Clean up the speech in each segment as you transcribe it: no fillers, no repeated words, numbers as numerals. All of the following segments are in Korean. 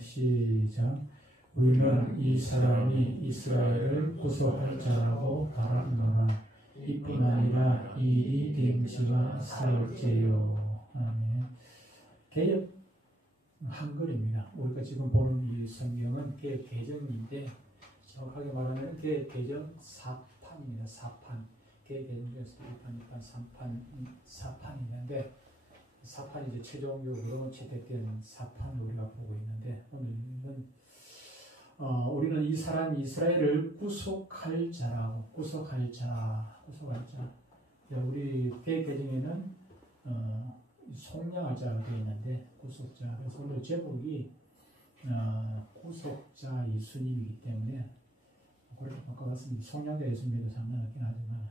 시작. 우리는 이 사람이 이스라엘을 구속할 자라고 바라노라. 이뿐 아니라 이 일이 된 지가 사흘째요. 아멘. 개역 한글입니다. 우리가 지금 보는 이 성경은 개역 개정인데 정확하게 말하면 개역 개정 4판입니다. 4판. 개역 개정 중에서 1판, 2판, 3판, 4판이 있는데 4판이 이제 최종적으로 채택된 4판을 우리가 보고 있는데 오늘은 우리는 이 사람이 이스라엘을 구속할 자라고 구속할 자. 우리 개역 개정에는 속량할 자가 되어 있는데 구속자. 그래서 오늘 제목이 구속자 예수님이기 때문에 그렇게 바꿔봤습니다. 속량자 예수님에도 상관없긴 하지만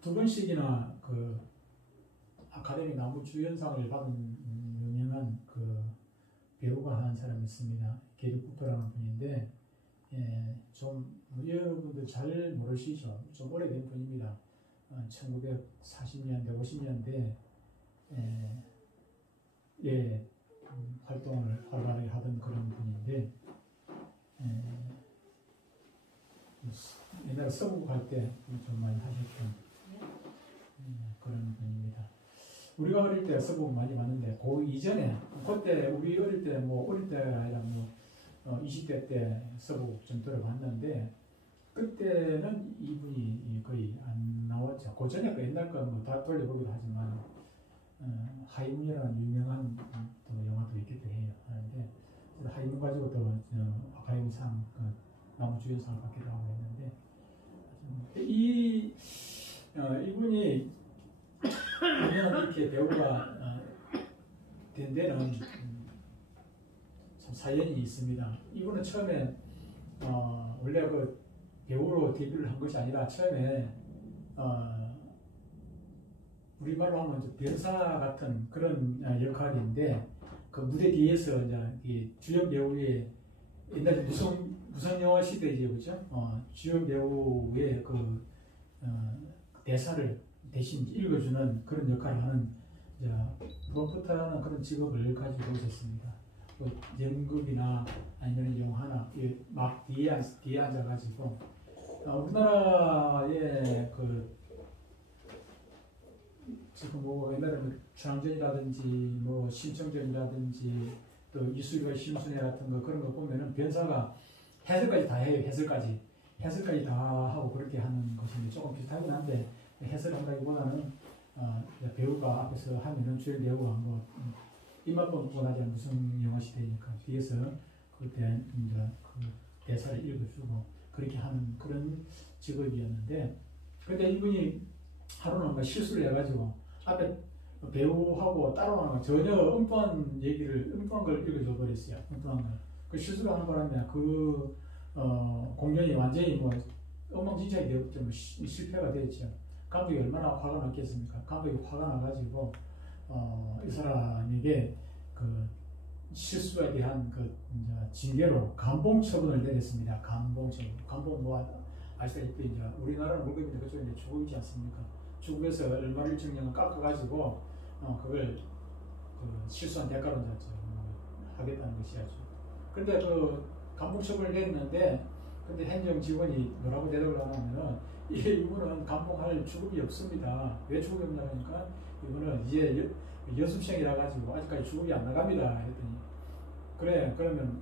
두 번씩이나 그 아카데미 나무주연상을 받은 유명한 그 배우가 한 사람이 있습니다. 게리 쿠퍼라는 분인데 좀 여러분들 잘 모르시죠? 좀 오래된 분입니다. 1940년대, 50년대 활동을 활발하게 하던 그런 분인데 옛날에 서부국 할 때 좀 많이 하셨던 그런 분입니다. 우리가 어릴 때 서부국 많이 봤는데 그 이전에 그때 우리 어릴 때 어릴 때가 아니라 20대 때 서부국 좀 들어봤는데 그때는 이분이 거의 안 나왔죠. 그 전에 그 옛날 거 다 돌려보기도 하지만 하이문이라는 유명한 또 영화도 있기도 해요. 하는데 하이문 가지고 또 아카데미상 나무주연상을 받기도 하고 했는데 이분이 이렇게 배우가 된 데는 참 사연이 있습니다. 이분은 처음에 원래 그 배우로 데뷔를 한 것이 아니라 처음에 우리말로 하면 변사 같은 그런 역할인데 그 무대 뒤에서 이제 주연 배우의 옛날에 무성 영화 시대이죠, 그죠? 주연 배우의 그 대사를 대신 읽어주는 그런 역할을 하는 프롬프터라는 그런 직업을 가지고 있었습니다. 연극이나 아니면 영화나 막 뒤에 앉아가지고 우리나라의 그 지금 옛날에 중앙전이라든지 심청전이라든지 또 이수리와 심순애 같은 거 그런 거 보면은 변사가 해설까지 다 해요. 해설까지 다 하고 그렇게 하는 것인데 조금 비슷하긴 한데 해설한다기보다는 배우가 앞에서 하면은 주연 배우가 입맛도 원하지 않는 무슨 영화 시대니까 뒤에서 그때 이제 그 대사를 읽어주고 그렇게 하는 그런 직업이었는데 근데 이분이 하루는 실수를 해가지고 앞에 배우하고 따라오는 전혀 엉뚱한 걸 읽어줘 버렸어요. 엉뚱한 걸. 그 실수를 하는 바람에 공연이 완전히 엉망진창이 되었죠. 실패가 됐죠. 감독이 얼마나 화가 났겠습니까? 감독이 화가 나가지고 이 사람에게 그 실수에 대한 징계로 감봉 처분을 내렸습니다. 감봉 아시다시피 이제 우리나라는 월급인데 그쪽에 이제 주국이지 않습니까? 주국에서 얼마를 일정량을 깎아가지고 그걸 실수한 대가로 이제 하겠다는 것이야죠. 근데 감봉 처분을 내렸는데 근데 행정 직원이 뭐라고 대답을 하냐면은 이분은 감봉할 주급이 없습니다. 왜 주급이 없냐 하니까 이분은 이제 연습생이라 가지고 아직까지 주급이 안 나갑니다. 했더니 그래 그러면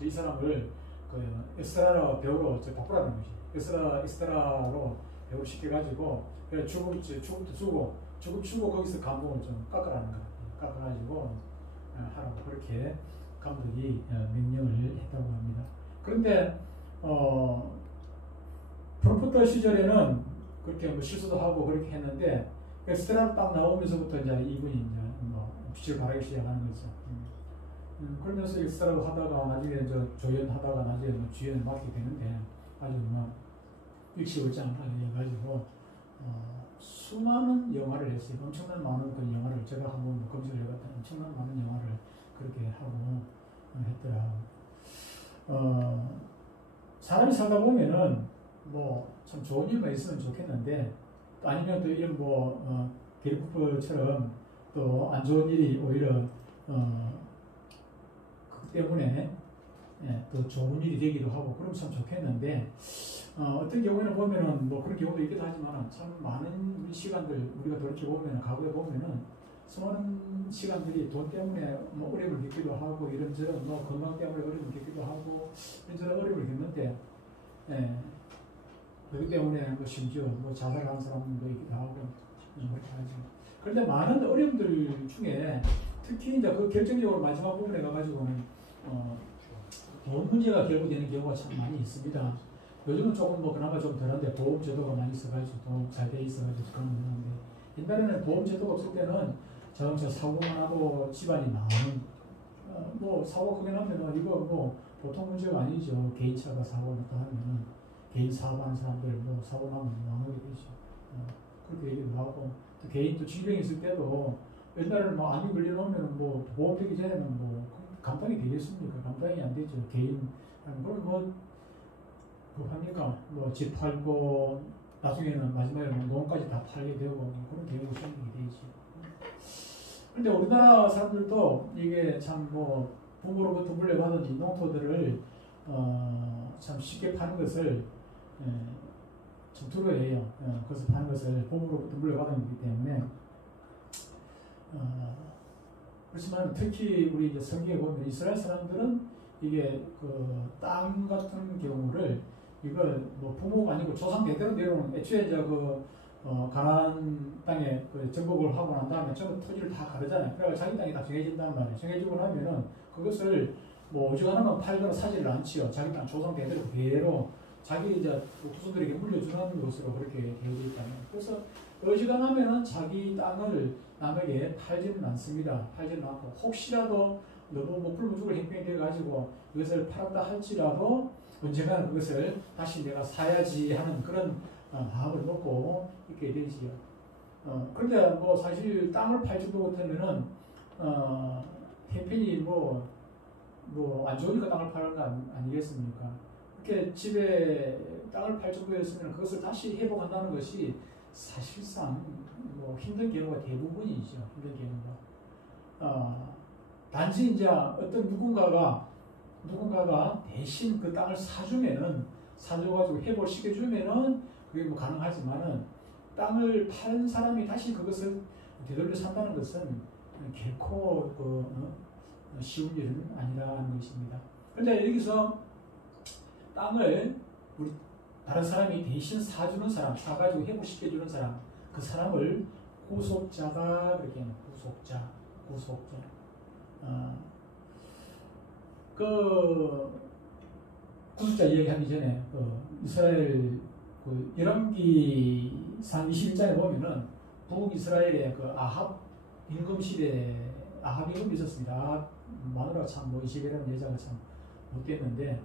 이 사람을 에스트라로 배우로 바꾸라는 것이 에스트라로 배우 시켜가지고 그래 주급도 주고 주급 주고 거기서 감봉을 좀 깎으라는 거예요. 깎아가지고 하라고 그렇게 감독이 명령을 했다고 합니다. 그런데 프롬프터 시절에는 그렇게 실수도 하고 그렇게 했는데 에스트라로 딱 나오면서부터 이제 이분이 이제 빛을 발하기 시작하는 거죠. 그러면서 에스트라로 하다가 나중에 조연하다가 나중에 주연을 맡게 되는데 아주 일치월장하게 해가지고 수많은 영화를 했어요. 엄청난 많은 그런 영화를 제가 한번 검색을 해봤더니 엄청난 많은 영화를 그렇게 하고 했더라. 사람이 살다 보면은 참 좋은 일만 있으면 좋겠는데 아니면 또 이런 게리 쿠퍼처럼 또 안 좋은 일이 오히려 그 때문에 또 좋은 일이 되기도 하고 그러면 참 좋겠는데 어떤 경우에는 보면은 뭐 그런 경우도 있기도 하지만 참 많은 우리 시간들 우리가 돌이켜 보면은 과거에 보면은 수많은 시간들이 돈 때문에 뭐 어려움을 겪기도 하고 이런저런 뭐 건강 때문에 어려움을 겪기도 하고 이런저런 어려움을 겪는데 그렇기 때문에 뭐 심지어 뭐 자살하는 사람도 있기도 하고 그렇게 하죠. 그런데 많은 어려움들 중에 특히 이제 그 결정적으로 마지막 부분에 가가지고는 돈 문제가 결부되는 경우가 참 많이 있습니다. 요즘은 조금 뭐 그나마 좀 덜한데 보험 제도가 많이 있어가지고 잘 돼 있어가지고 그런 건 하는데 옛날에는 보험 제도가 없을 때는 자동차 사고만 하고 집안이 나오는 뭐 사고 크게 나면은 이거 뭐 보통 문제가 아니죠. 개인차가 사고 났다 하면은 개인 사고하는 사람들 뭐 사고 나면 나오게 되죠. 그렇게 얘기도 하고 또 개인 또 질병이 있을 때도 옛날에는 뭐 암이 걸려놓으면 뭐 보험되기 전에는 뭐 감당이 되겠습니까? 감당이 안 되죠. 개인 그럼 뭐 합니까? 뭐 집 팔고 나중에는 마지막에 농까지 다 팔게 되고 그런 경우가 생기게 되지. 근데 우리나라 사람들도 이게 참 뭐 부모로부터 물려받은 이 농토들을 참 쉽게 파는 것을 좀 두려워해요. 그래서 파는 것을 부모로부터 물려받은 거기 때문에 그렇지만 특히 우리 이제 성경에 보면 이스라엘 사람들은 이게 그 땅 같은 경우를 이걸 뭐 부모가 아니고 조상 대대로 내려오는 애초에 이제 가나안 땅에 그 정복을 하고 난 다음에 전부 토지를 다 가르잖아요. 그래서 자기 땅이 다 정해진단 말이에요. 정해지고 나면은 그것을 뭐 오죽하면 팔거나 사지를 않지요. 자기 땅 조상 대대로 그대로 자기 이제 후손들에게 물려주는 것으로 그렇게 되어 있다면. 그래서 어지간하면은 자기 땅을 남에게 팔지는 않습니다. 팔지는 않고 혹시라도 너무 뭐 불구죽을 행동이 돼가지고 이것을 팔았다 할지라도 언젠가는 그것을 다시 내가 사야지 하는 그런 마음을 먹고 있게 되지요. 그런데 뭐 사실 땅을 팔 정도 같으면은 형편이 뭐 안 좋으니까 땅을 파는 거 아니겠습니까? 이렇게 집에 땅을 팔 정도였으면 그것을 다시 회복한다는 것이 사실상 뭐 힘든 경우가 대부분이죠. 힘든 경우가. 단지 이제 어떤 누군가가 대신 그 땅을 사줘가지고 회복을 시켜주면은 그게 뭐 가능하지만은 땅을 파는 사람이 다시 그것을 되돌려 산다는 것은 결코 쉬운 일은 아니라는 것입니다. 그런데 여기서 땅을 우리 다른 사람이 대신 사주는 사람, 사가지고 회복시켜주는 사람, 그 사람을 후속자가 그렇게 하는 후속자. 구속자 이야기하기 전에 이스라엘 열왕기상 21장에 보면은 북이스라엘의 아합 임금 시대에 아합 임금이 있었습니다. 아합 마누라 참 뭐 이세벨이라는 여자가 참 못됐는데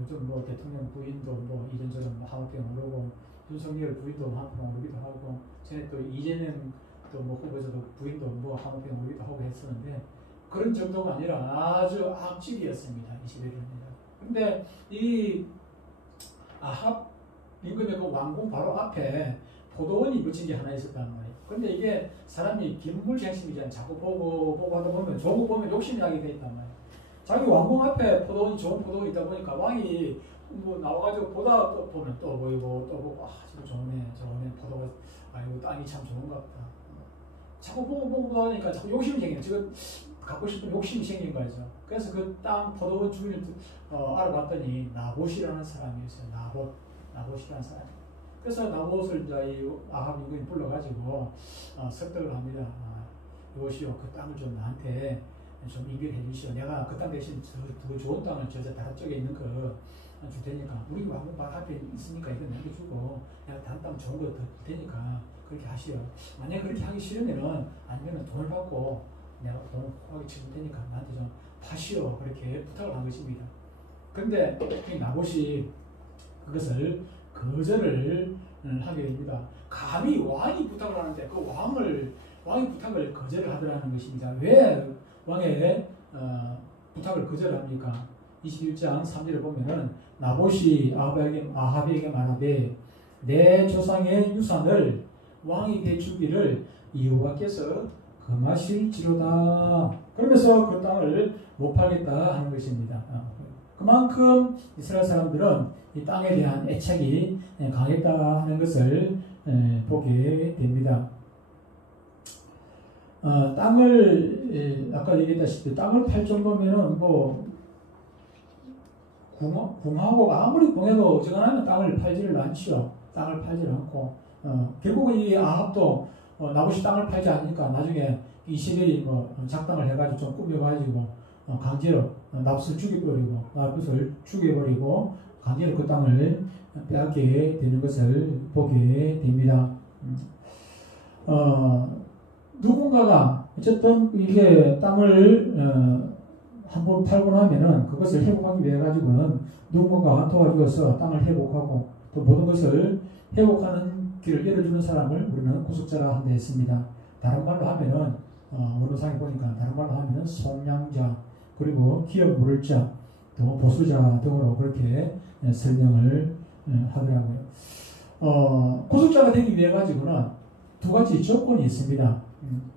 요즘 뭐 대통령 부인도 뭐 이런저런 하마병 오르고 윤석열 부인도 하마병 오르기도 하고 전에 또 이재명 또 뭐 후보자도 부인도 뭐 하마병 오르기도 하고 했었는데 그런 정도가 아니라 아주 악질이었습니다. 이세벨입니다. 근데 이 아합 임금의 그 왕궁 바로 앞에 포도원이 묻힌 게 하나 있었단 말이에요. 근데 이게 사람이 기물쟁심이잖아요. 자꾸 보고 하다 보면 좋은 거 보면 욕심이 나게 돼 있단 말이에요. 자기 왕궁 앞에 포도원이 좋은 포도원이 있다 보니까 왕이 뭐 나와가지고 보다 또 보면 또 보이고 또 보고 지금 좋네 포도가 아이고 땅이 참 좋은가 보다. 자꾸 보고 하니까 자꾸 욕심이 생겨요. 지금 갖고 싶은 욕심이 생긴 거죠. 그래서 그 땅 포도원 주인을 알아봤더니 나봇이라는 사람이었어요. 나봇이라는 사람. 그래서 나봇을 이제 아합 임금이 불러가지고 설득을 합니다. 여보시오, 그 땅을 좀 나한테 좀 인계해 주시오. 내가 그 땅 대신 더 좋은 땅을 저 다른 쪽에 있는 거 줄 테니까 우리 왕궁 바로 앞에 있으니까 이거 내게 주고 내가 다른 땅 좋은 거 더 줄 테니까 그렇게 하시오. 만약 그렇게 하기 싫으면은 아니면은 돈을 받고 내가 돈을 호하게 치줄 테니까 나한테 좀 파시오. 그렇게 부탁을 한 것입니다. 그런데 이 나봇이 그것을 거절을 하게 됩니다. 감히 왕이 부탁을 하는데 그 왕이 부탁을 거절을 하더라는 것입니다. 왜 왕의 부탁을 거절합니까? 21장 3절을 보면은 나봇이 아합에게 말하되 내 조상의 유산을 왕에게 주기를 여호와께서 금하실지로다. 그러면서 그 땅을 못 팔겠다 하는 것입니다. 그만큼 이스라엘 사람들은 이 땅에 대한 애착이 강했다 하는 것을 보게 됩니다. 땅을 아까 얘기했다시피 땅을 팔 정도면은 뭐 궁하고 아무리 궁해도 어지간하면 땅을 팔지를 않죠. 땅을 팔지를 않고 결국은 이 아합도 나봇이 땅을 팔지 않으니까 나중에 이스라엘이 뭐 작당을 해가지고 좀 꾸며가지고 강제로 납을 죽여버리고 강제로 그 땅을 빼앗게 되는 것을 보게 됩니다. 누군가가 어쨌든 이게 땅을 한번 팔고 나면은 그것을 회복하기 위해 가지고는 누군가가 도와주어서 땅을 회복하고 또 모든 것을 회복하는 길을 열어주는 사람을 우리는 구속자라 한다 했습니다. 다른 말로 하면은 원어상에 보니까 다른 말로 하면은 속량자 그리고 기업 물을 자 또 보수자 등으로 그렇게 설명을 하더라고요. 구속자가 되기 위해 가지고는 두 가지 조건이 있습니다.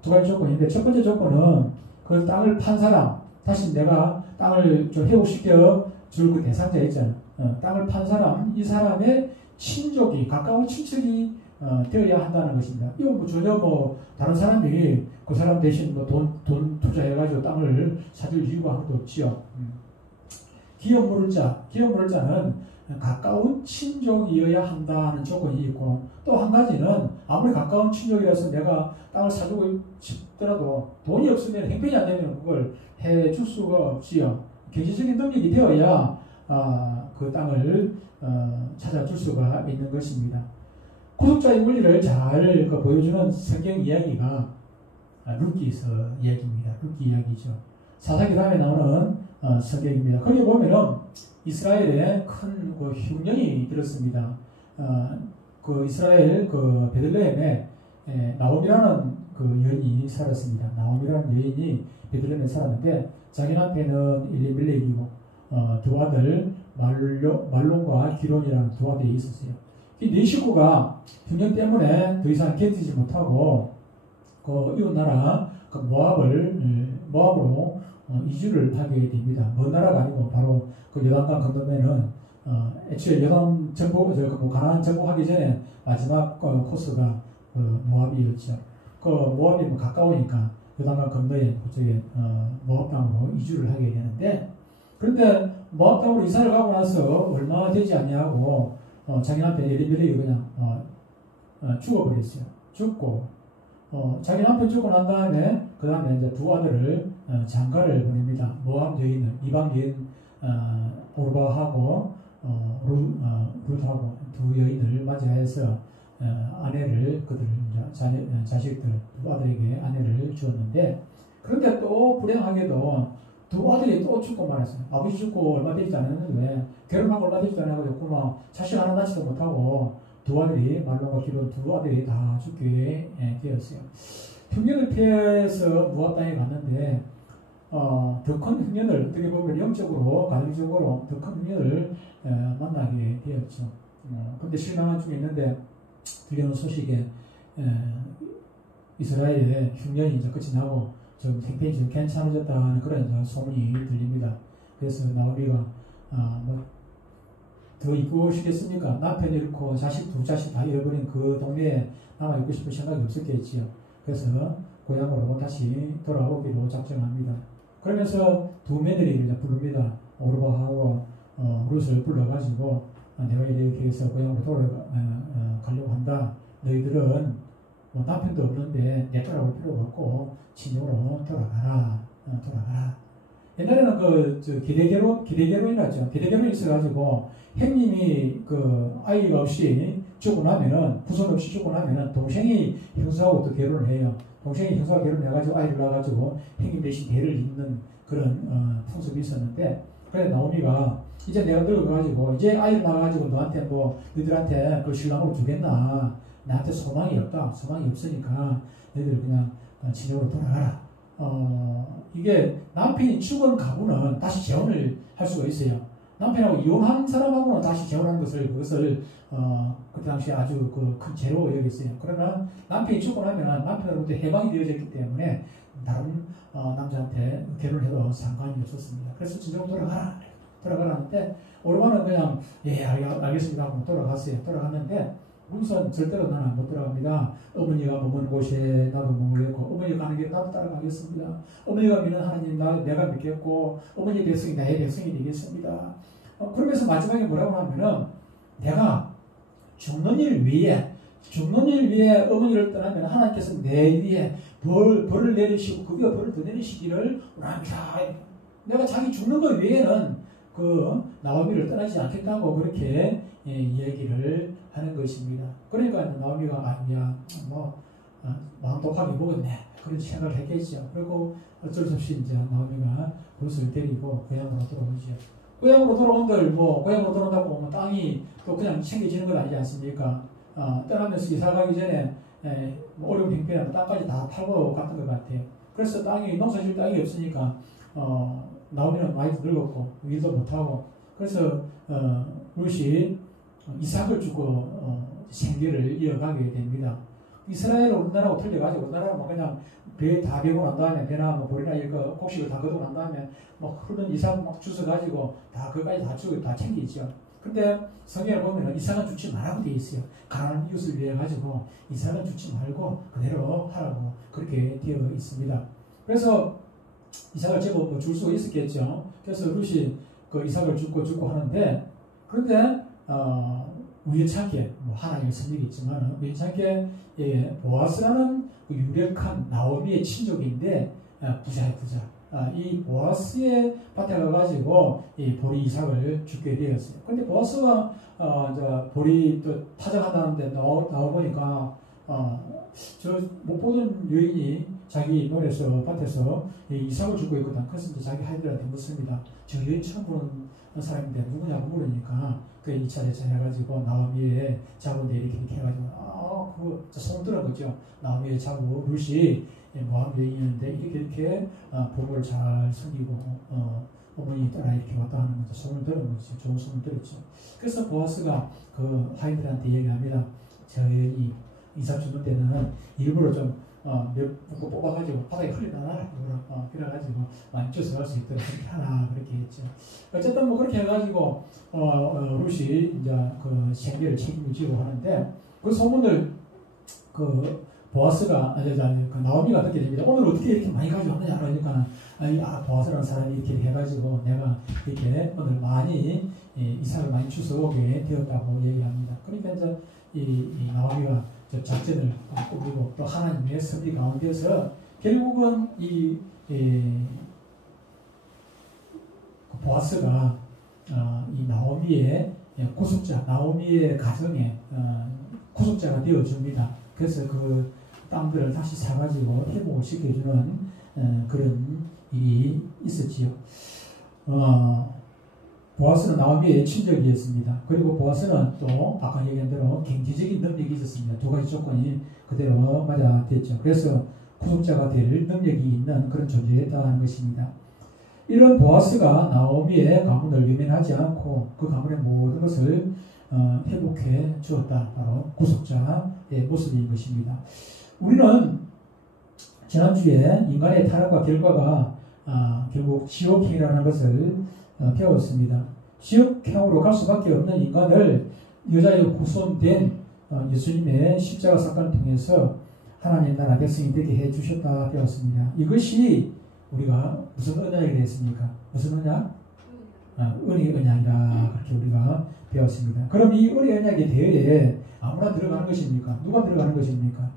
두 가지 조건인데 첫 번째 조건은 그 땅을 판 사람 다시 내가 땅을 좀 회복시켜 줄 그 대상자 있잖아요. 땅을 판 사람 이 사람의 친족이 가까운 친척이 되어야 한다는 것입니다. 이거 뭐 전혀 뭐 다른 사람이 그 사람 대신 뭐 돈 투자해가지고 땅을 사줄 이유가 하나도 없지요. 기업 물을 자는 가까운 친족이어야 한다는 조건이 있고 또 한 가지는 아무리 가까운 친족이라서 내가 땅을 사주고 싶더라도 돈이 없으면 형편이 안 되면 그걸 해줄 수가 없지요. 경제적인 능력이 되어야 그 땅을 찾아줄 수가 있는 것입니다. 구속자의 원리를 잘 보여주는 성경 이야기가 룻기서 이야기입니다. 룻기 이야기죠. 사사기 다음에 나오는 성경입니다. 거기 보면은 이스라엘에 큰 그 흉년이 일었습니다. 그 이스라엘 그 베들레헴에 나옴이라는 그 여인이 살았습니다. 나옴이라는 여인이 베들레헴에 살았는데 자기 남편은 엘리멜렉이고 두 아들 말론과 기론이라는 두 아들이 있었어요. 이 네 식구가 흉년 때문에 더 이상 견디지 못하고 그 이웃 나라 그 모압으로 이주를 하게 됩니다. 먼 나라가 아니고 바로 그 요단강 건너면은 애초에 요단 정복 가나안 정복하기 전에 마지막 코스가 모압이었죠. 그 모압이 뭐 가까우니까 요단강 건너에 그쪽에 모압 땅으로 이주를 하게 되는데 그런데 모압 땅으로 이사를 가고 나서 얼마 되지 않냐고 자기 남편 엘리멜렉이 그냥 죽어버렸어요. 죽고 자기 남편 죽고 난 다음에 그 다음에 이제 두 아들을 장가를 보냅니다. 모압 여인을 이방 여인 오르바하고 룻하고 두 여인을 맞이해서 아내를 그들 자식들 두 아들에게 아내를 주었는데 그런데 또 불행하게도 두 아들이 또 죽고 말았어요. 아버지 죽고 얼마 되지 않았는데 결혼하고 얼마 되지 않았고 자식 하나 낳지도 못하고 두 아들이 말론과 기론 두 아들이 다 죽게 되었어요. 흉년을 피해서 모압 땅에 갔는데 더 큰 흉년을 어떻게 보면 영적으로 가정적으로 더 큰 흉년을 만나게 되었죠. 그런데 실망한 중에 있는데 들려오는 소식에 이스라엘의 흉년이 이제 끝이 나고 좀 생편이 좀 괜찮아졌다는 그런 소문이 들립니다. 그래서 나오미가 더 있고 싶겠습니까? 남편 잃고 두 자식 다 잃어버린 그 동네에 남아 있고 싶은 생각이 없었겠지요. 그래서 고향으로 다시 돌아오기로 작정합니다. 그러면서 두 며느리를 이제 부릅니다. 오르바하고 룻을 불러가지고 내가 이렇게 해서 고향으로 돌아가려고 한다. 너희들은 뭐 남편도 없는데 내 따라올 필요가 없고 친정으로 돌아가라. 옛날에는 기대결혼이라죠. 기대결혼이 있어가지고 형님이 그 아이가 없이 죽고 나면은 후손 없이 죽고 나면은 동생이 형수하고 또 결혼을 해요. 동생이 형수와 결혼해가지고 아이를 낳아가지고 형님 대신 대를 잇는 그런 풍습이 있었는데 그래 나오미가 이제 내가 늙어가지고 이제 아이를 낳아가지고 너희들한테 그 신랑으로 주겠나 나한테 소망이 없다. 소망이 없으니까 너희들 그냥 친정으로 돌아가라. 이게 남편이 죽은 가구는 다시 재혼을 할 수가 있어요. 남편하고 이혼한 사람하고는 다시 재혼한 그것을 그때 당시에 아주 큰 죄로 여겼어요. 그러나 남편이 죽고 나면 남편으로부터 해방이 되어졌기 때문에 다른 남자한테 결혼해도 상관이 없었습니다. 그래서 진정 돌아가라는데 오르반은 그냥 예 알겠습니다 하고 돌아갔어요. 돌아갔는데 우선 절대로 나는 못 들어갑니다. 어머니가 머무는 곳에 나도 머물겠고 어머니가 가는 길에 나도 따라가겠습니다. 어머니가 믿는 하나님 내가 믿겠고 어머니의 백성이 나의 백성이 되겠습니다. 그러면서 마지막에 뭐라고 하면은 내가 죽는 일 위에 어머니를 떠나면 하나님께서 내 위에 벌을 내리시고 그 위에 벌을 더 내리시기를 원합니다. 내가 자기 죽는 것 외에는 나오미를 떠나지 않겠다고 그렇게 얘기를 하는 것입니다. 그러니까 나오미가 마음 독하게 먹었네 그런 생각을 했겠죠. 그리고 어쩔 수 없이 이제 나오미가 롯을 데리고 고향으로 돌아오죠. 고향으로 돌아온들 고향으로 돌아온다고 땅이 또 그냥 챙겨지는 건 아니지 않습니까? 떠나면서 이사 가기 전에 어려운 형편에 땅까지 다 팔고 갔던 것 같아요. 그래서 농사질 땅이 없으니까 나오미는 많이 늙었고 일도 못하고 그래서 롯이 이삭을 주고 생계를 이어가게 됩니다. 이스라엘은 우리나라하고 틀려가지고 우리나라는 그냥 배 다 배고 난 다음에 배나 보리나 이거 곡식을 다 거두고 난 다음에 흐르는 이삭 주워가지고 다 그까지 다 주고 다 챙기죠. 근데 성경을 보면 이삭은 주지 말라고 되어 있어요. 가난한 이웃을 위해 가지고 이삭은 주지 말고 그대로 하라고 그렇게 되어 있습니다. 그래서 이삭을 제법 줄 수가 있었겠죠. 그래서 롯이 이삭을 주고 하는데 그런데 우연찮게 하나님의 섭리가 있지만 우연찮게 보아스라는 유력한 나오미의 친족인데 부자의 부자. 이 보아스의 밭에 가가지고 이 보리 이삭을 주게 되었어요. 근데 보아스가 보리 또 타작한다는데 나와보니까 저 못 보던 여인이 자기 논에서 밭에서 이삭을 주고 있거든. 그래서 이제 자기 아이들한테 묻습니다. 저 여인 처음 보는 사람인데 누구냐고 물으니까 그 2차 대차 해가지고 나오미의 자본데 이렇게 해가지고 그거 소문 들은 거죠. 나오미의 자부 룻이 모함 여인이었는데 이렇게 부모를 잘 섬기고 어머니 따라 이렇게 왔다 하는 거죠. 소문을 들은 거죠. 좋은 소문을 들었죠. 그래서 보아스가 그 하인들한테 얘기합니다. 저 여인이 이삭 주는 때는 일부러 좀 몇 묶고 뽑아가지고 바닥에 흘리나라 그래가지고 많이 쫓아갈 수 있도록 그렇게 하라 그렇게 했죠. 어쨌든 그렇게 해가지고 룻이 이제 그 생계를 책임지고 하는데 그 소문을 보아스가 나오미가 듣게 됩니다. 오늘 어떻게 이렇게 많이 가져왔느냐 그러니까 보아스라는 사람이 이렇게 해가지고 내가 이렇게 오늘 많이 이삭을 많이 주워오게 되었다고 얘기합니다. 그러니까 이제 이 나오미가 작전을 꾸미고 또 하나님의 섭리 가운데서 결국은 이 보아스가 이 나오미의 구속자, 나오미의 가정의 구속자가 되어줍니다. 그래서 그 땅들을 다시 사가지고 회복을 시켜주는 그런 일이 있었지요. 보아스는 나오미의 친족이었습니다. 그리고 보아스는 또 아까 얘기한 대로 경제적인 능력이 있었습니다. 두 가지 조건이 그대로 맞아됐죠. 그래서 구속자가 될 능력이 있는 그런 존재였다는 것입니다. 이런 보아스가 나오미의 가문을 외면하지 않고 그 가문의 모든 것을 회복해 주었다. 바로 구속자의 모습인 것입니다. 우리는 지난주에 인간의 타락과 결과가 결국 지옥행이라는 것을 배웠습니다. 지옥행으로 갈 수밖에 없는 인간을 여자의 후손된 예수님의 십자가 사건을 통해서 하나님 나라 백성이 되게 해주셨다 배웠습니다. 이것이 우리가 무슨 언약이 됐습니까? 무슨 언약? 은혜 언약이라 그렇게 우리가 배웠습니다. 그럼 이 은혜 언약의 대회에 아무나 들어가는 것입니까? 누가 들어가는 것입니까?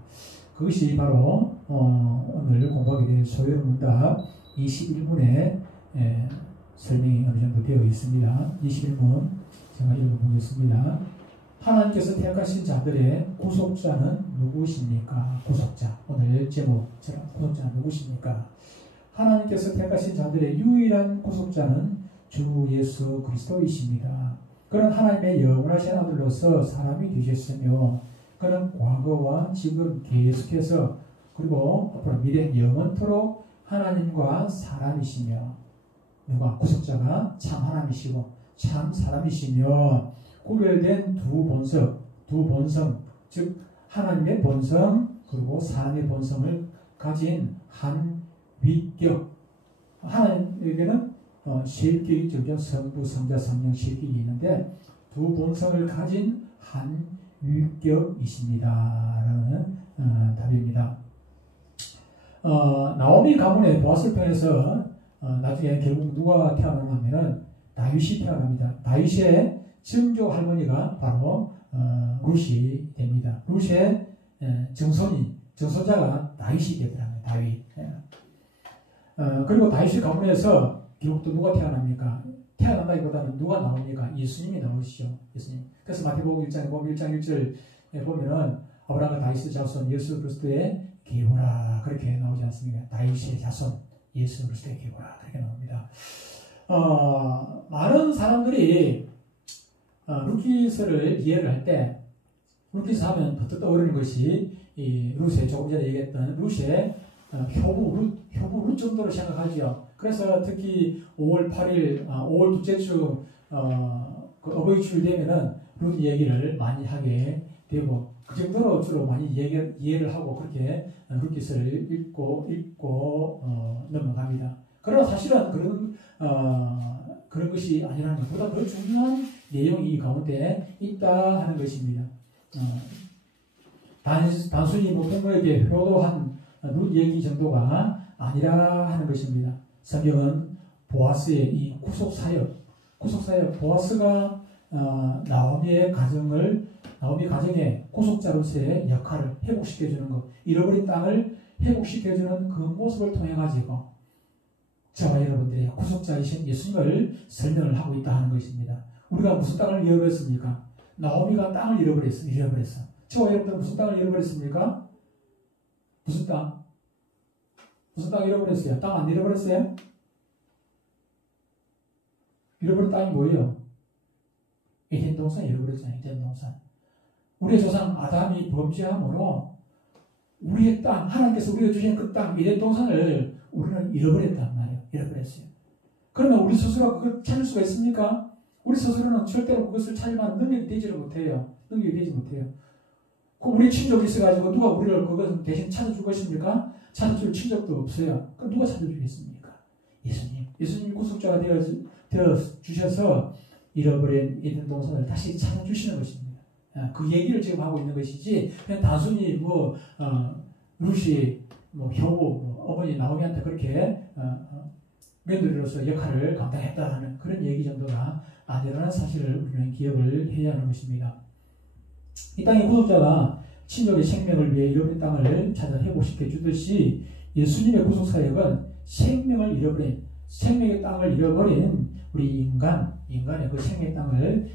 그것이 바로 오늘 공부하게 될 소요문답 21문에 설명이 어느 정도 되어 있습니다. 21문 제가 읽어보겠습니다. 하나님께서 택하신 자들의 구속자는 누구십니까? 구속자. 오늘 제목처럼 구속자는 누구십니까? 하나님께서 택하신 자들의 유일한 구속자는 주 예수 그리스도이십니다. 그는 하나님의 영원하신 아들로서 사람이 되셨으며 그는 과거와 지금 계속해서 그리고 앞으로 미래 영원토록 하나님과 사람이시며 누가 구속자가 참 하나님이시고 참 사람이시며 구별된 두 본성, 즉 하나님의 본성 그리고 사람의 본성을 가진 한 위격. 하나님에게는 실격이 있죠. 성부, 성자, 성령 실격이 있는데 두 본성을 가진 한 위격이십니다. 라는 답입니다. 나오미 가문의 보아스를 통해서 나중에 결국 누가 태어나냐면은 다윗이 태어납니다. 다윗의 증조 할머니가 바로 룻이 됩니다. 룻의 정손자가 다윗이 되더라고요. 다윗. 그리고 다윗의 가문에서 결국 또 누가 태어납니까? 태어난다기보다는 누가 나옵니까? 예수님이 나오시죠. 예수님. 그래서 마태복음 1장에 보면 1장 1절에 보면은 아브라함과 다윗의 자손 예수 그리스도의 계보라 그렇게 나오지 않습니까? 다윗의 자손 예수 그리스도의 계보라 그렇게 나옵니다. 많은 사람들이 룻기서를 이해를 할 때 룻기서 하면 버뜩 떠오르는 것이 이 룻의 조금 전에 얘기했던 룻의 효부 룻 정도로 생각하지요. 그래서 특히 5월 8일 5월 둘째 주 그 어버이 주일 되면은 룻 얘기를 많이 하게 되고 그 정도로 주로 많이 이해를 하고 그렇게 룻기서를 읽고 넘어갑니다. 그러나 사실은 그런 것이 아니라는 것보다 더 중요한 내용이 이 가운데 있다 하는 것입니다. 단순히 부모에게 효도한 룻 얘기 정도가 아니라 하는 것입니다. 성경은 보아스의 이 구속사역 보아스가 나오미 가정의 구속자로서의 역할을 회복시켜주는 것, 잃어버린 땅을 회복시켜주는 그 모습을 통해 가지고 저와 여러분들의 구속자이신 예수님을 설명을 하고 있다 하는 것입니다. 우리가 무슨 땅을 잃어버렸습니까? 나오미가 땅을 잃어버렸어. 저와 여러분들은 무슨 땅을 잃어버렸습니까? 무슨 땅 잃어버렸어요? 땅 안 잃어버렸어요? 잃어버린 땅이 뭐예요? 에덴 동산 잃어버렸잖아요. 에덴 동산. 우리의 조상 아담이 범죄함으로 우리의 땅, 하나님께서 우리가 주신 그 땅, 에덴 동산을 우리는 잃어버렸단 말이에요. 잃어버렸어요. 그러면 우리 스스로 그걸 찾을 수가 있습니까? 우리 스스로는 절대로 그것을 찾을 만한 능력이 되지 못해요. 우리 친족이 있어가지고 누가 우리를 그것을 대신 찾아줄 것입니까? 찾아줄 친족도 없어요. 그럼 누가 찾아주겠습니까? 예수님이 구속자가 되어 주셔서 잃어버린 에덴 동산을 다시 찾아주시는 것입니다. 그 얘기를 지금 하고 있는 것이지 그냥 단순히 룻이 효부 어머니 나오미한테 그렇게 며느리로서 역할을 감당했다는 그런 얘기 정도가 아니라는 사실을 우리는 기억을 해야 하는 것입니다. 이 땅의 구속자가 친족의 생명을 위해 잃어버린 땅을 찾아 회복시켜 주듯이 예수님의 구속사역은 생명의 땅을 잃어버린 우리 인간의 그 생명의 땅을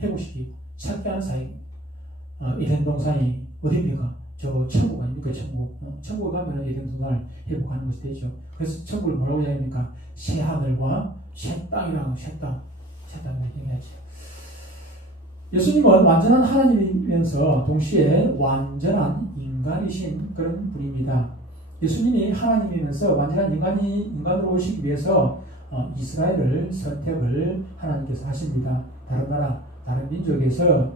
회복시키고 찾게 하는 사역입니다. 에덴 동산이 어디입니까? 저 천국 아닙니까? 천국 가면 에덴 동산을 회복하는 것이 되죠. 그래서 천국을 뭐라고 얘기합니까? 새 하늘과 새 땅이라고 새 땅을 얘기하죠. 예수님은 완전한 하나님이면서 동시에 완전한 인간이신 그런 분입니다. 예수님이 하나님이면서 완전한 인간으로 오시기 위해서 이스라엘을 선택을 하나님께서 하십니다. 다른 나라, 다른 민족에서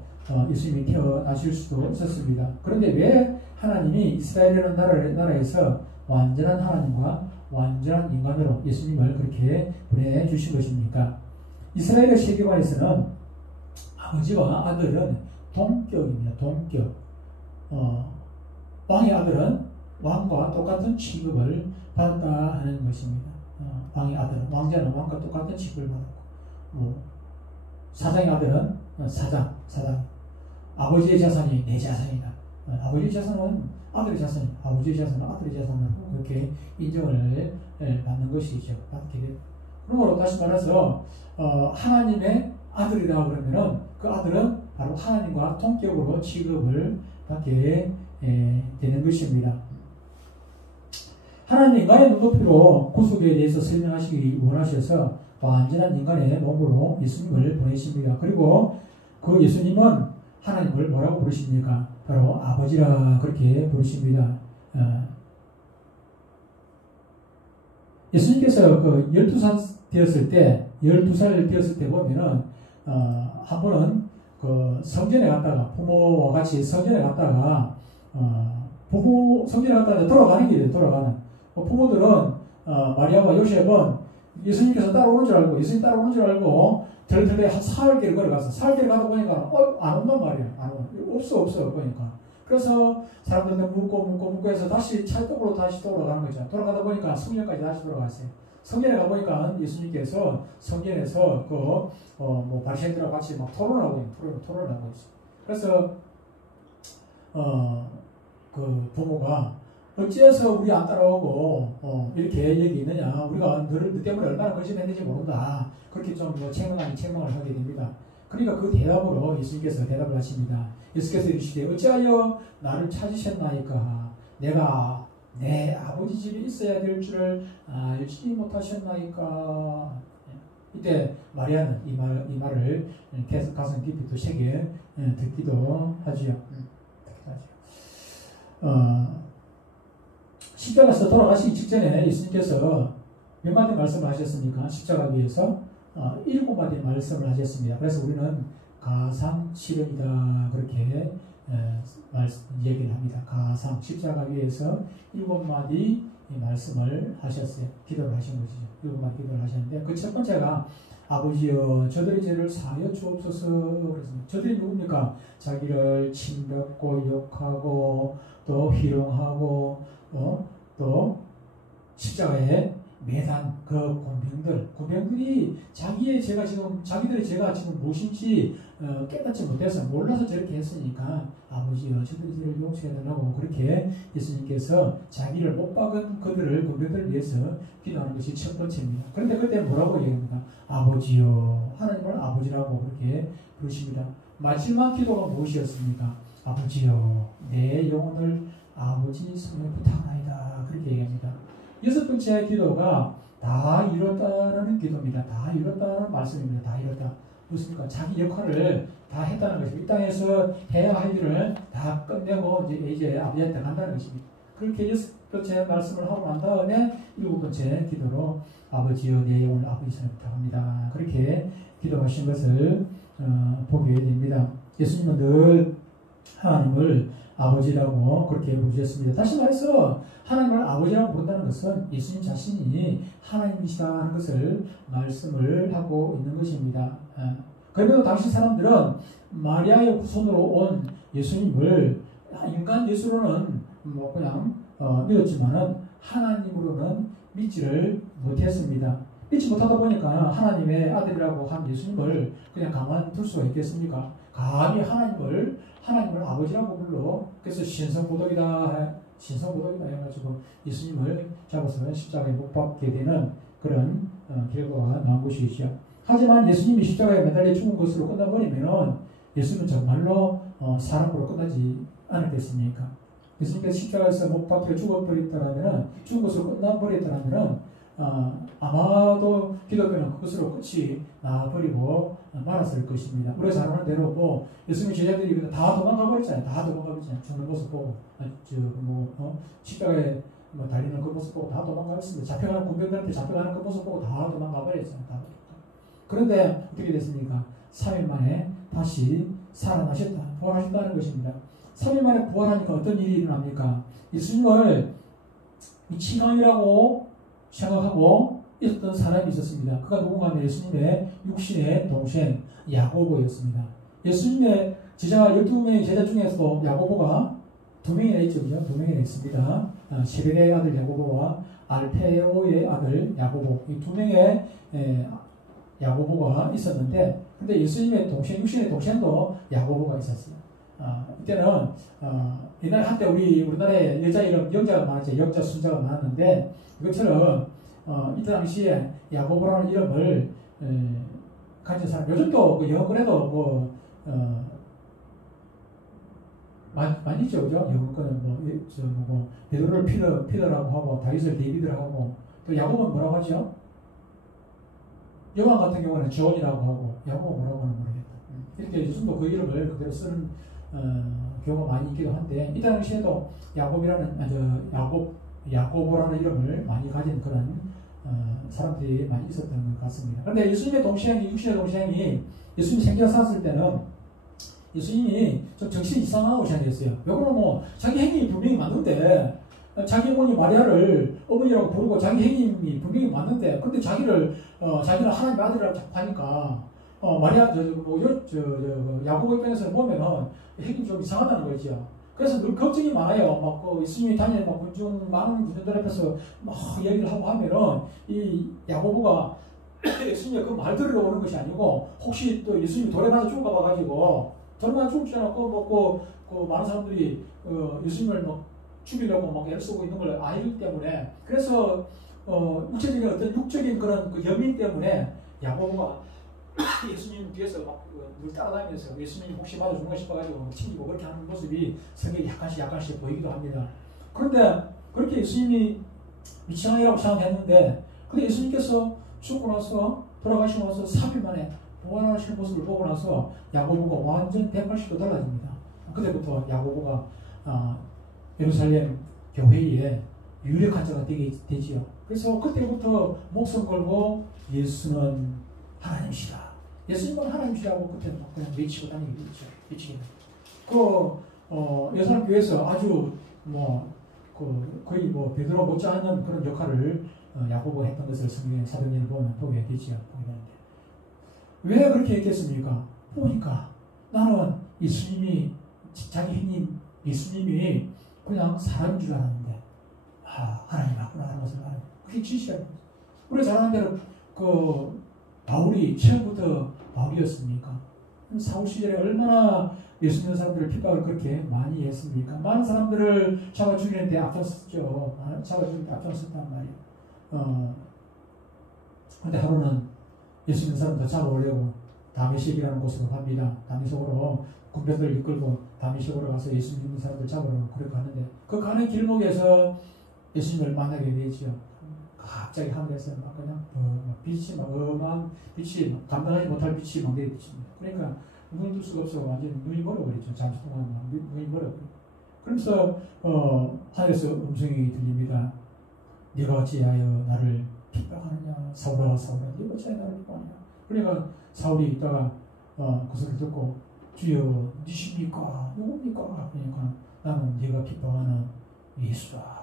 예수님이 태어나실 수도 있었습니다. 그런데 왜 하나님이 이스라엘이라는 나라에서 완전한 하나님과 완전한 인간으로 예수님을 그렇게 보내주신 것입니까? 이스라엘의 세계관에서는 아버지와 아들은 동격입니다. 동격. 왕의 아들은 왕과 똑같은 취급을 받았다 하는 것입니다. 왕의 아들은, 왕자는 왕과 똑같은 취급을 받았고, 사장의 아들은 사장. 아버지의 자산이 내 자산이다. 아버지의 자산은 아들의 자산이, 아버지의 자산은 아들의 자산으로 그렇게 인정을 받는 것이죠. 받게 됩니다. 그러므로 다시 말해서 하나님의 아들이라 그러면은 그 아들은 바로 하나님과 동격으로 취급을 받게 되는 것입니다. 하나님 인간의 눈높이로 구속에 대해서 설명하시기 원하셔서 완전한 인간의 몸으로 예수님을 보내십니다. 그리고 그 예수님은 하나님을 뭐라고 부르십니까? 바로 아버지라 그렇게 부르십니다. 예수님께서 그 12살 되었을 때 보면은, 한 번은 그 성전에 갔다가, 부모와 같이 성전에 갔다가, 성전에 갔다가 돌아가는 길이에요, 돌아가는. 부모들은, 마리아와 요셉은 예수님께서 따라오는 줄 알고, 예수님 따라오는 줄 알고, 덜덜덜 한 사흘길 걸어가서, 사흘길 가다 보니까, 안 온단 말이에요. 안 와. 없어, 보니까. 그래서 사람들은 묻고 해서 다시 찰떡으로 다시 돌아가는 거죠. 돌아가다 보니까 성전까지 다시 돌아갔어요. 성전에 가보니까 예수님께서 성전에서 바리새인들하고 같이 막 토론을 하고 있어요. 그래서, 그 부모가 어찌해서 우리 안 따라오고, 이렇게 얘기 있느냐. 우리가 너 때문에 얼마나 걸심했는지 모른다. 그렇게 좀 책망을 하게 됩니다. 그러니까 그 대답으로 예수님께서 대답을 하십니다. 예수께서 이르시되 어찌하여 나를 찾으셨나이까? 내가 내 아버지 집에 있어야 될 줄을 알지 못하셨나이까? 이때 마리아는 이 말을 계속 가슴 깊이 또 새겨 듣기도 하지요. 십자가에서 돌아가시기 직전에 예수님께서 몇 마디 말씀을 하셨습니까? 십자가 위에서 7마디 말씀을 하셨습니다. 그래서 우리는 가상실현이다 그렇게 얘기를 합니다. 가상 십자가 위에서 7마디 말씀을 하셨어요. 기도를 하신 것이죠. 7마디 기도를 하셨는데 그 첫 번째가 아버지여 저들의 죄를 사하여 주옵소서 그랬습니다. 저들이 누굽니까? 자기를 침뱉고 욕하고 또 희롱하고 또 십자가에 매단 그 군병들이 자기들의 죄가 지금 무엇인지 깨닫지 못해서 몰라서 저렇게 했으니까 아버지여 저들의 죄를 용서해달라고 그렇게 예수님께서 자기를 못 박은 군병들을 위해서 기도하는 것이 첫 번째입니다. 그런데 그때 뭐라고 얘기합니까? 아버지여 하나님을 아버지라고 그렇게 부르십니다. 마지막 기도가 무엇이었습니까? 아버지여 내 영혼을 아버지 손에 부탁하나이다 그렇게 얘기합니다. 여섯 번째 기도가 다 이뤘다는 기도입니다. 다 이뤘다는 말씀입니다. 다 이뤘다. 무엇입니까? 자기 역할을 다 했다는 것입니다. 이 땅에서 해야 할 일을 다 끝내고 이제 아버지한테 간다는 것입니다. 그렇게 여섯 번째 말씀을 하고 난 다음에 일곱 번째 기도로 아버지여 내 영혼을 아버지 손에 부탁합니다. 그렇게 기도하신 것을 보게 됩니다. 예수님은 늘 하나님을 아버지라고 그렇게 부르셨습니다. 다시 말해서 하나님을 아버지라고 부른다는 것은 예수님 자신이 하나님이시다는 것을 말씀을 하고 있는 것입니다. 그럼에도 당시 사람들은 마리아의 후손으로 온 예수님을 인간 예수로는 그냥 믿었지만은 하나님으로는 믿지를 못했습니다. 믿지 못하다 보니까 하나님의 아들이라고 한 예수님을 그냥 가만둘 수가 있겠습니까? 감히 하나님을 아버지라고 불러. 그래서 신성모독이다 해가지고 예수님을 잡아서 십자가에 못 박게 되는 그런 결과가 나온 것이죠. 하지만 예수님이 십자가에 매달려 죽은 것으로 끝나버리면 예수님은 정말로 사람으로 끝나지 않았겠습니까? 예수님께서 십자가에서 못 박혀 죽은 것으로 끝나버렸더라면 아마도 기독교는 그것으로 끝이 나버리고 말았을 것입니다. 우리가 잘 아는 대로 예수님 제자들이 다 도망가 버렸잖아요. 죽는 모습 보고 십자가에 달리는 그 모습 보고 다 도망가 버렸습니다. 잡혀가는 군병들한테 잡혀가는 그 모습 보고 다 도망가 버렸잖아요. 그런데 어떻게 됐습니까? 3일 만에 다시 부활하셨다는 것입니다. 3일 만에 부활하니까 어떤 일이 일어납니까? 예수님을 미친놈이라고 생각하고 있었던 사람이 있었습니다. 그가 누군가 하면 예수님의 육신의 동생 야고보였습니다. 예수님의 제자 12명의 제자 중에서도 야고보가 2명이나 있죠. 그죠? 2명이나 있습니다. 세베대의 아들 야고보와 알페오의 아들 야고보 이 2명의 야고보가 있었는데 근데 예수님의 육신의 동생도 야고보가 있었어요. 이때는 옛날 한때 우리나라에 여자 이름 영자가 많았죠. 영자 순자가 많았는데 이것처럼 이때 당시에 야고보라는 이름을 가진 사람 요즘도 영어권에도 많이 있죠. 그죠? 영어권은 베드로를 피더라고 하고 다윗을 데이비드라고 하고 또 야고보는 뭐라고 하죠? 요한 같은 경우는 존이라고 하고 야고보 뭐라고 하는 모르겠다. 이렇게 요즘도 그 이름을 그대로 쓰는 경우가 많이 있기도 한데 이 당시에도 야고보라는 이름을 많이 가진 그런 사람들이 많이 있었던 것 같습니다. 그런데 예수님의 동생이, 육신의 동생이 예수님이 생겨 살았을 때는 예수님이 좀 정신이 이상하고 생겼어요. 왜 그러면 자기 행님이 분명히 맞는데, 자기 어머니 마리아를 어머니라고 부르고 자기 행님이 분명히 맞는데, 근데 자기는 하나님의 아들이라고 자꾸 하니까, 마리아, 야고보 입장에서 보면은 행님이 좀 이상하다는 거죠. 그래서 늘 걱정이 많아요. 예수님이 다니는 많은 군인들 앞에서 막 얘기를 하고 하면은, 이 야고보가 예수님이 그 말 들으러 오는 것이 아니고, 혹시 또 예수님이 돌에 맞아 죽을까 봐가지고, 돌만 죽지 않고, 많은 사람들이, 예수님을 죽이려고 애를 쓰고 있는 걸 알기 때문에, 그래서, 육체적인 어떤 육적인 그런 그 여민 때문에, 야고보가 예수님 뒤에서 물 따라다니면서 예수님이 혹시 맞아 죽는 거 싶어가지고 튕기고 그렇게 하는 모습이 성경에 약간씩 보이기도 합니다. 그런데, 그렇게 예수님이 미치광이라고 생각했는데, 근데 예수님께서 죽고 나서, 돌아가시고 나서 3일 만에 부활하시는 모습을 보고 나서 야고보가 완전 180도 달라집니다. 그때부터 야고보가 예루살렘 교회에 유력한 자가 되지요. 그래서 그때부터 목숨 걸고 예수는 하나님이시다. 예수님은 하나님이시라고 그때 그냥 외치고 다니게 되죠. 외치게 예루살렘 교회에서 아주 거의 베드로 못지않은 그런 역할을 야고보가 했던 것을 성경의 사도행전을 보면 보게 되지요. 왜 그렇게 했겠습니까? 보니까 나는 예수님이 자기 형님 예수님이 그냥 사람인 줄 알았는데 하나님 맞구나 하는 것을 알아요. 그게 진실이에요. 우리 잘 아는 대로 바울이 처음부터 바울이었습니까? 사울 시절에 얼마나 예수 믿는 사람들을 핍박을 그렇게 많이 했습니까? 많은 사람들을 잡아 죽이는데 앞장섰죠. 잡아 죽이는데 앞장섰단 말이에요. 그런데 하루는 예수 믿는 사람들 잡아오려고 다메섹이라는 곳으로 갑니다. 다메섹으로 군병들을 이끌고 다메섹으로 가서 예수 믿는 사람들 잡으려고 그렇게 가는데, 그 가는 길목에서 예수님을 만나게 되죠. 갑자기 하늘에서 그냥 빛이 어마한 빛이 감당하지 못할 빛이 막 내리칩니다. 그러니까 눈을 뜰 수가 없어. 완전히 눈이 멀어버리죠. 잠시 동안 눈이 멀어버리죠. 그러면서 하늘에서 음성이 들립니다. 네가 어찌하여 나를 핍박하느냐. 사울아 사울아 네가 어찌하여 나를 핍박하느냐. 그러니까 사울이 있다가 그 소리를 듣고 주여 니십니까? 누굽니까? 그러니까 나는 네가 핍박하는 예수다.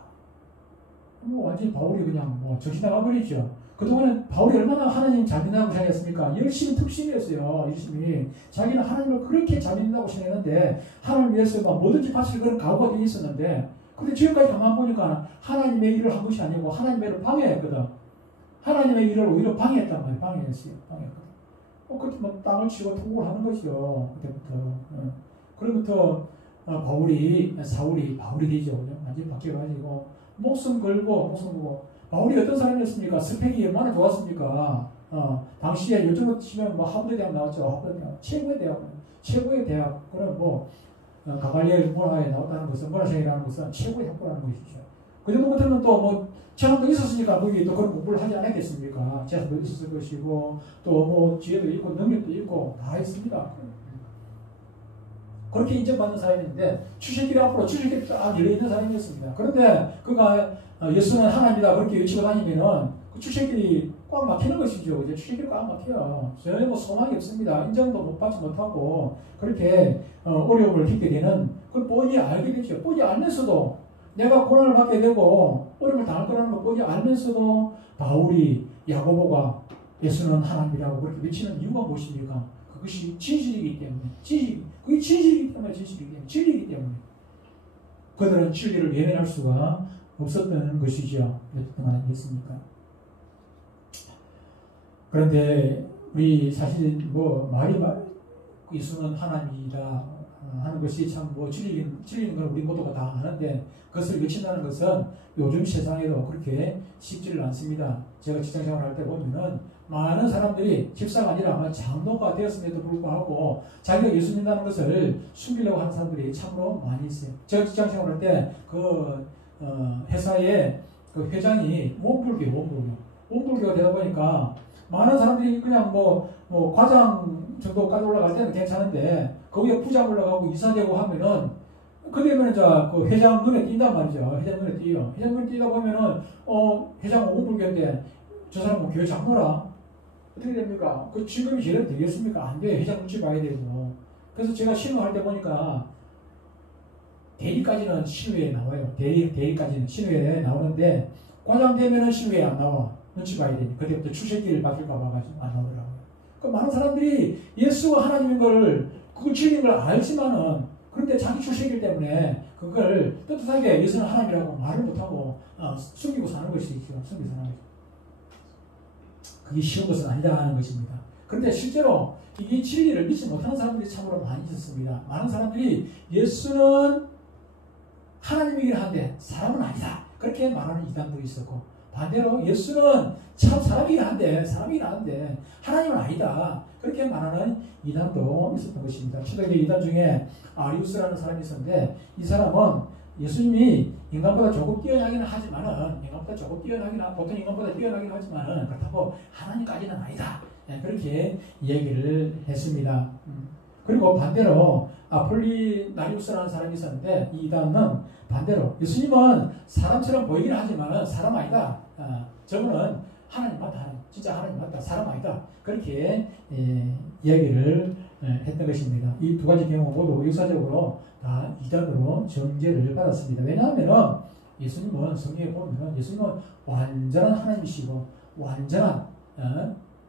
완전히 바울이 그냥 정신 나가버리죠. 그동안에 바울이 얼마나 하나님 잘 믿는다고 생각했습니까? 열심히 특심했어요. 열심히 자기는 하나님을 그렇게 잘 믿는다고 생각했는데, 하나님을 위해서 뭐든지 바칠 그런 각오가 되어 있었는데, 근데 지금까지 가만 보니까 하나님의 일을 한 것이 아니고 하나님의 일을 방해했거든. 하나님의 일을 오히려 방해했단 말이에요. 방해했어요. 방해했거든. 그때 땅을 치고 통곡을 하는 거죠. 그때부터. 그로부터 사울이 바울이 되죠. 완전히 바뀌어가지고 목숨 걸고 바울이 어떤 사람이었습니까? 스펙이 얼마나 좋았습니까? 당시에 요즘으로 치면 하버드 대학 나왔죠. 하버드 대학 최고의 대학. 그럼 가발리엘 문화에 나왔다는 것은, 문화생이라는 것은 최고의 학부라는 것이죠. 그 정도 못하면 또 재능도 있었으니까 거기 또 그런 공부를 하지 않았겠습니까? 재능도 있었을 것이고 또 지혜도 있고 능력도 있고 다 있습니다. 그렇게 인정받는 사람인데 출신길이 앞으로 출신길이 딱 열려있는 사람이었습니다. 그런데 그가 예수는 하나님이다 그렇게 외치고 다니면은 그 출신길이 꽉 막히는 것이죠. 이제 출신길이 꽉 막혀요. 전혀 소망이 없습니다. 인정도 받지 못하고 그렇게 어려움을 겪게 되는 그걸 뻔히 알게 되죠. 뻔히 알면서도 내가 고난을 받게 되고 어려움을 당할 거라는 걸 뻔히 알면서도 바울이 야고보가 예수는 하나님이라고 그렇게 외치는 이유가 무엇입니까? 그것이 진실이기 때문에, 그게 진실이기 때문에 그들은 진리를 외면할 수가 없었던 것이죠. 어떤 아니겠습니까? 그런데 우리 사실 예수는 하나님이다 하는 것이 참 진리인 걸 우리 모두가 다 아는데, 그것을 외친다는 것은 요즘 세상에도 그렇게 쉽지를 않습니다. 제가 직장생활 할 때 보면은 많은 사람들이 집사가 아니라 장로가 되었음에도 불구하고 자기가 예수 믿는다는 것을 숨기려고 하는 사람들이 참으로 많이 있어요. 제가 직장생활 할 때 회사의 그 회장이 원불교가 되다 보니까 많은 사람들이 그냥 과장 정도까지 올라갈 때는 괜찮은데 거기에 부장 올라가고 이사되고 하면은 그러면 그 회장 눈에 띈단 말이죠. 회장 눈에 띄다 보면은 회장은 원불교인데 저 사람은 교회 장로라. 어떻게 됩니까? 그 직업이 제대로 되겠습니까? 안 돼. 회장 눈치 봐야 되고. 그래서 제가 신호할 때 보니까 대리까지는 신호에 나와요. 대리까지는 신호에 나오는데 과장 되면은 신호에 안 나와. 눈치 봐야 되니. 그때부터 출세기를 받을까 봐가지고 안 나오더라고요. 그 많은 사람들이 예수가 하나님인 걸, 그걸 진리인 걸 알지만은, 그런데 자기 출세기 때문에 그걸 떳떳하게 예수는 하나님이라고 말을 못하고 숨기고 사는 것이죠. 숨기고 사는 것이죠. 그게 쉬운 것은 아니다 하는 것입니다. 그런데 실제로 이 진리를 믿지 못하는 사람들이 참으로 많이 있었습니다. 많은 사람들이 예수는 하나님이긴 한데 사람은 아니다. 그렇게 말하는 이단도 있었고, 반대로 예수는 참 사람이긴 한데 하나님은 아니다. 그렇게 말하는 이단도 있었던 것입니다. 초대교회 이단 중에 아리우스라는 사람이 있었는데, 이 사람은 예수님이 인간보다 조금 뛰어나기는 하지만은, 보통 인간보다 뛰어나기는 하지만은, 그렇다고 하나님까지는 아니다. 그렇게 얘기를 했습니다. 그리고 반대로 아폴리나리우스라는 사람이 있었는데, 이 이단은 반대로 예수님은 사람처럼 보이긴 하지만은 사람 아니다. 저거는 하나님 맞다. 진짜 하나님 맞다. 사람 아니다. 그렇게 이야기를 했던 것입니다. 이 두 가지 경우 모두 역사적으로 다 이단으로 정죄를 받았습니다. 왜냐하면 예수님은 성경에 보면 예수님은 완전한 하나님이시고 완전한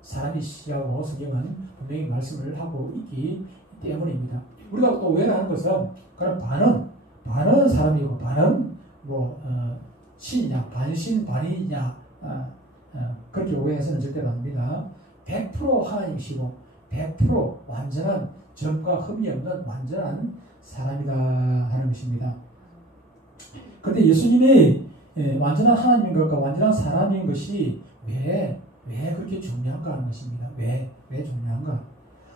사람이시라고 성경은 분명히 말씀을 하고 있기 때문입니다. 우리가 또 오해를 하는 것은 그럼 반은 사람이고 반은 신이냐, 반신 반이냐, 그렇게 오해해서는 절대로 안 됩니다. 100% 하나님이시고 100% 완전한 점과 흠이 없는 완전한 사람이다 하는 것입니다. 그런데 예수님이 완전한 하나님인 것과 완전한 사람인 것이 왜 그렇게 중요한가 하는 것입니다. 왜 중요한가?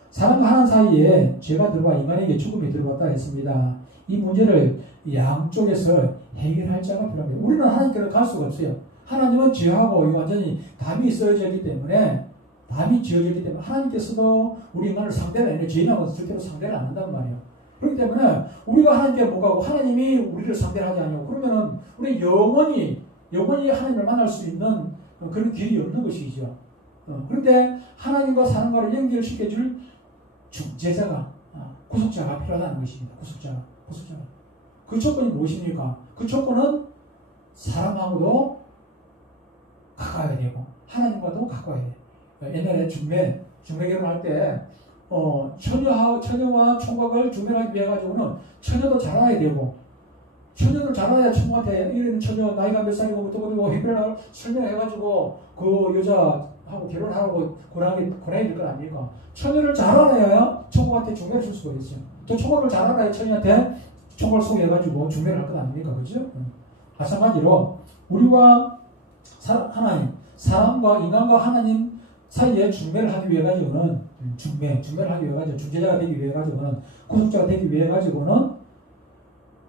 사람과 하나님 사이에 죄가 들어와 인간에게 죽음이 들어왔다 했습니다. 이 문제를 양쪽에서 해결할 자가 필요합니다. 우리는 하나님께로 갈 수가 없어요. 하나님은 죄하고 완전히 담이 지어졌기 때문에 하나님께서도 우리 인간을 상대를 안 해요. 죄인하고 절대로 상대를 안 한단 말이에요. 그렇기 때문에 우리가 하나님께 못 가고 하나님이 우리를 상대를 하지 않냐고 그러면은 우리 영원히 하나님을 만날 수 있는 그런 길이 없는 것이죠. 그런데 하나님과 사람과를 연결시켜줄 중재자가, 구속자가 필요하다는 것입니다. 구속자가. 그 조건이 무엇입니까? 그 조건은 사람하고도 가까워야 되고 하나님과도 가까워야 돼요. 옛날에 중매 결혼할 때 처녀와 총각을 중매하기 위해 가지고는 처녀도 잘 알아야 되고, 처녀를 잘 알아야 총각한테 이런 처녀 나이가 몇 살이고 어떠고 해결을 설명해가지고 그 여자하고 결혼하라고 권하게 될 거 아닙니까? 처녀를 잘 알아야 총각한테 중매를 줄 수가 있어요. 또 총각을 잘 알아야 처녀한테 총각을 소개해가지고 중매를 할 것 아닙니까? 그죠? 마찬가지로 우리와 하나님, 사람과 인간과 하나님 사이에 중매를 하기 위해 가지고는 중매를 하기 위해 가지고 중재자가 되기 위해 가지고는 구속자가 되기 위해 가지고는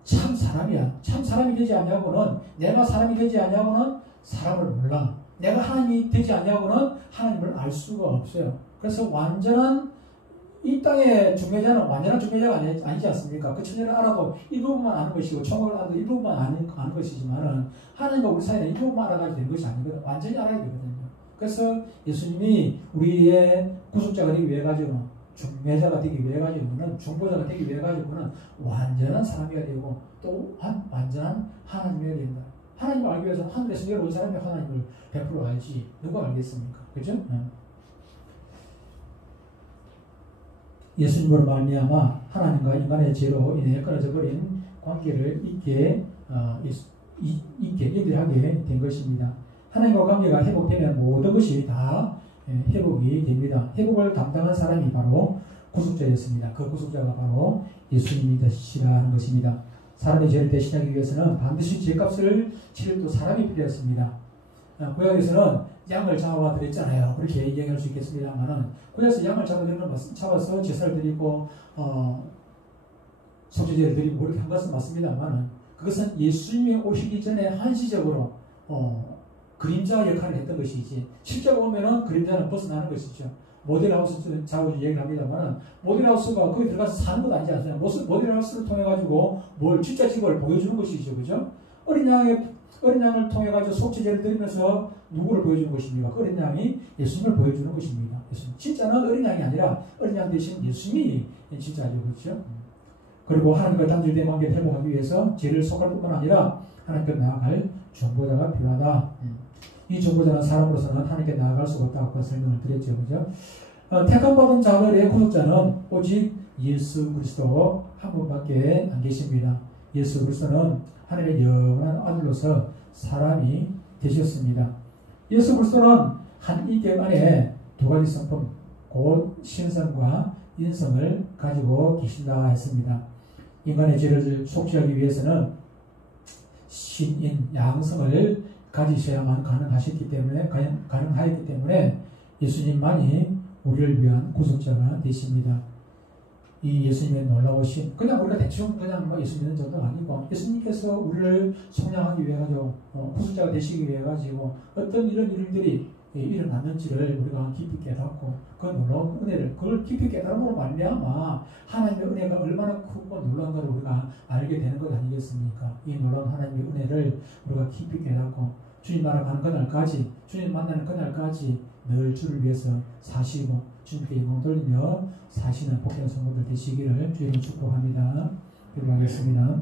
참 사람이야. 참 사람이 되지 않냐고는, 내가 사람이 되지 않냐고는 사람을 몰라. 내가 하나님이 되지 않냐고는 하나님을 알 수가 없어요. 그래서 완전한 이 땅의 중매자는 완전한 중매자가 아니지 않습니까? 그 처녀를 알아도 일부분만 아는 것이고 총각을 알아도 일부분만 아는 것이지만은 하나님과 우리 사이는 일부분만 알아가지고 되는 것이 아니거든. 완전히 알아야 되거든요. 그래서 예수님이 우리의 구속자가 되기 위해 가지고는, 중매자가 되기 위해 가지고는, 중보자가 되기 위해 가지고는 완전한 사람이어야 되고 또 완전한 하나님이어야 된다. 하나님을 알기 위해서 하늘에서 내려온 사람이 하나님을 100% 알지 누가 알겠습니까? 그죠? 예수님으로 말미암아 하나님과 인간의 죄로 인해 끊어져 버린 관계를 있게 연결하게 된 것입니다. 하나님과 관계가 회복되면 모든 것이 다 회복이 됩니다. 회복을 담당한 사람이 바로 구속자였습니다. 그 구속자가 바로 예수님이시라는 것입니다. 사람의 죄를 대신하기 위해서는 반드시 죄값을 치를 또 사람이 필요했습니다. 구약에서는 양을 잡아드렸잖아요. 그렇게 이야기할 수 있겠습니다만은, 구약에서 양을 잡아서 제사를 드리고 속죄제를 드리고 그렇게 한 것은 맞습니다만은, 그것은 예수님이 오시기 전에 한시적으로 그림자 역할을 했던 것이지, 실제로 보면은 그림자는 벗어나는 것이죠. 모델하우스 자주 얘기를 합니다만은, 모델하우스가 거기 들어가서 사는 것 아니지 않습니까? 모델하우스를 통해 가지고 뭘 진짜 집을 보여주는 것이죠, 그죠? 어린 어린 양을 통해 가지고 속죄제를 드리면서 누구를 보여주는 것입니까? 그 어린 양이 예수님을 보여주는 것입니다. 예수님. 진짜는 어린 양이 아니라 어린 양 대신 예수님이 진짜죠. 그렇죠? 그리고 하나님과 단절된 관계를 회복하기 위해서 죄를 속할 뿐만 아니라 하나님께 나아갈 정보자가 필요하다. 이 정보자는 사람으로서는 하나님께 나아갈 수가 없다고 설명을 드렸죠. 그죠? 택함받은 자들의 구속자는 오직 예수 그리스도 한 분밖에 안 계십니다. 예수 그리스도는 하나님의 영원한 아들로서 사람이 되셨습니다. 예수 그리스도는 한 인격 안에 두 가지 성품, 곧 신성과 인성을 가지고 계신다 했습니다. 인간의 죄를 속죄하기 위해서는 신인 양성을 가지셔야만 가능하였기 때문에 예수님만이 우리를 위한 구속자가 되십니다. 이 예수님의 놀라우신, 그냥 우리가 대충 그냥 예수 믿는 정도가 아니고 예수님께서 우리를 속량하기 위해 가지고 구속자가 되시기 위해 가지고 어떤 이런 일들이 일어났는지를 우리가 깊이 깨닫고 그 놀라운 은혜를 그걸 깊이 깨달음으로 말미암아 하나님의 은혜가 얼마나 크고 놀라운 것을 우리가 알게 되는 것 아니겠습니까? 이 놀라운 하나님의 은혜를 우리가 깊이 깨닫고 주님 나라가는 그날까지, 주님 만나는 그날까지 늘 주를 위해서 사시고 주님께 영광 돌리며 사시는 복된 성도들 되시기를 주님 축복합니다. 기도하겠습니다.